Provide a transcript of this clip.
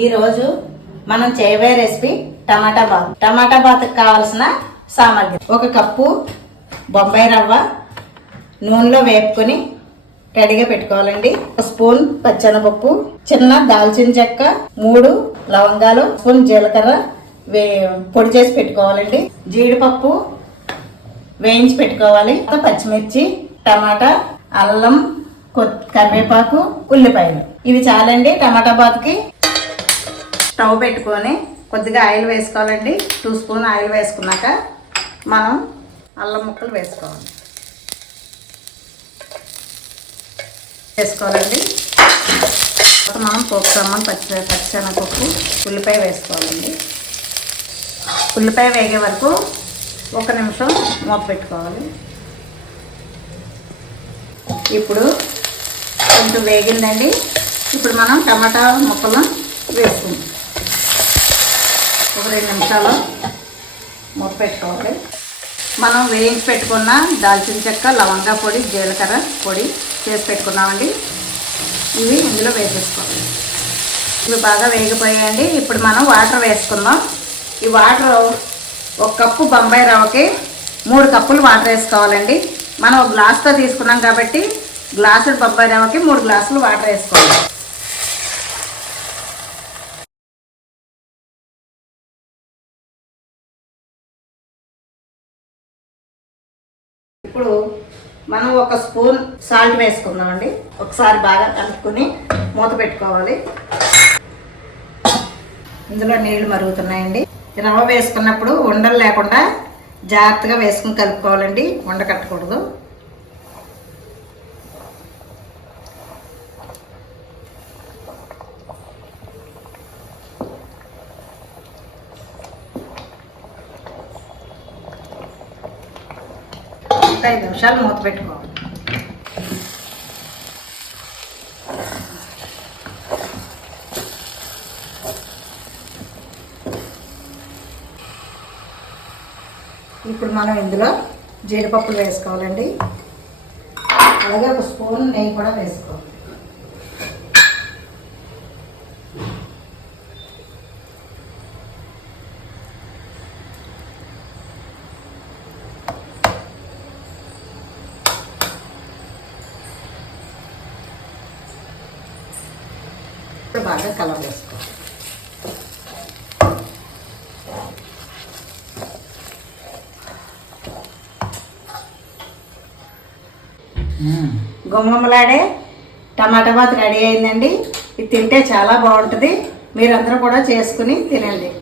ఈరోజు మనం చేయబోయే రెసిపీ టమాటా బాత్. టమాటా బాత్కి కావాల్సిన సామాగ్రి: 1 కప్పు బొంబాయి రవ్వ నూనెలో వేపుకొని రెడీగా పెట్టుకోవాలండి. 1 స్పూన్ పచ్చెనపప్పు, చిన్న దాల్చిన చెక్క, 3 లవంగాలు, స్పూన్ జీలకర్ర పొడి చేసి పెట్టుకోవాలండి. జీడిపప్పు వేయించి పెట్టుకోవాలి. పచ్చిమిర్చి, టమాటా, అల్లం, కరివేపాకు, ఉల్లిపాయలు. ఇవి చాలండి టమాటా బాత్కి. స్టవ్ పెట్టుకొని కొద్దిగా ఆయిల్ వేసుకోవాలండి. 2 స్పూన్ ఆయిల్ వేసుకున్నాక మనం అల్లం ముక్కలు వేసుకోవాలండి. మనం పోపు సామాన్ పచ్చెనపప్పు, ఉల్లిపాయ వేసుకోవాలండి. ఉల్లిపాయ వేగే వరకు 1 నిమిషం మూత పెట్టుకోవాలి. ఇప్పుడు కొంచెం వేగిందండి. ఇప్పుడు మనం టమాటా ముక్కలు వేసుకుందాం. 2 నిమిషాలు మూత పెట్టుకోవాలి. మనం వేయించి పెట్టుకున్న దాల్చిన చెక్క, లవంగా పొడి, జీలకర్ర పొడి చేసి పెట్టుకున్నామండి. ఇవి ఇందులో వేసేసుకోవాలి. ఇవి బాగా వేగిపోయాయండి. ఇప్పుడు మనం వాటర్ వేసుకుందాం. ఈ వాటర్ 1 కప్పు బొంబాయి రవ్వకి 3 కప్పులు వాటర్ వేసుకోవాలండి. మనం 1 గ్లాస్తో తీసుకున్నాం కాబట్టి గ్లాసుడు బొంబాయి రవ్వకి 3 గ్లాసులు వాటర్ వేసుకోవాలి. ఇప్పుడు మనం 1 స్పూన్ సాల్ట్ వేసుకుందామండి. ఒకసారి బాగా కలుపుకొని మూత పెట్టుకోవాలి. ఇందులో నీళ్లు మరుగుతున్నాయండి. రవ్వ వేసుకున్నప్పుడు ఉండలు లేకుండా జాగ్రత్తగా వేసుకుని కలుపుకోవాలండి. ఉండకట్టకూడదు. ఒక 5 నిమిషాలు మూత పెట్టుకోవాలి. ఇప్పుడు మనం ఇందులో జీడిపప్పులు వేసుకోవాలండి. అలాగే 1 స్పూన్ నెయ్యి కూడా వేసుకోవాలి. ఇప్పుడు బాగా కలర్ వేసుకోవాలి. గుమ్మలాడే టమాటా బాత్ రెడీ అయిందండి. ఇది తింటే చాలా బాగుంటుంది. మీరందరూ కూడా చేసుకుని తినండి.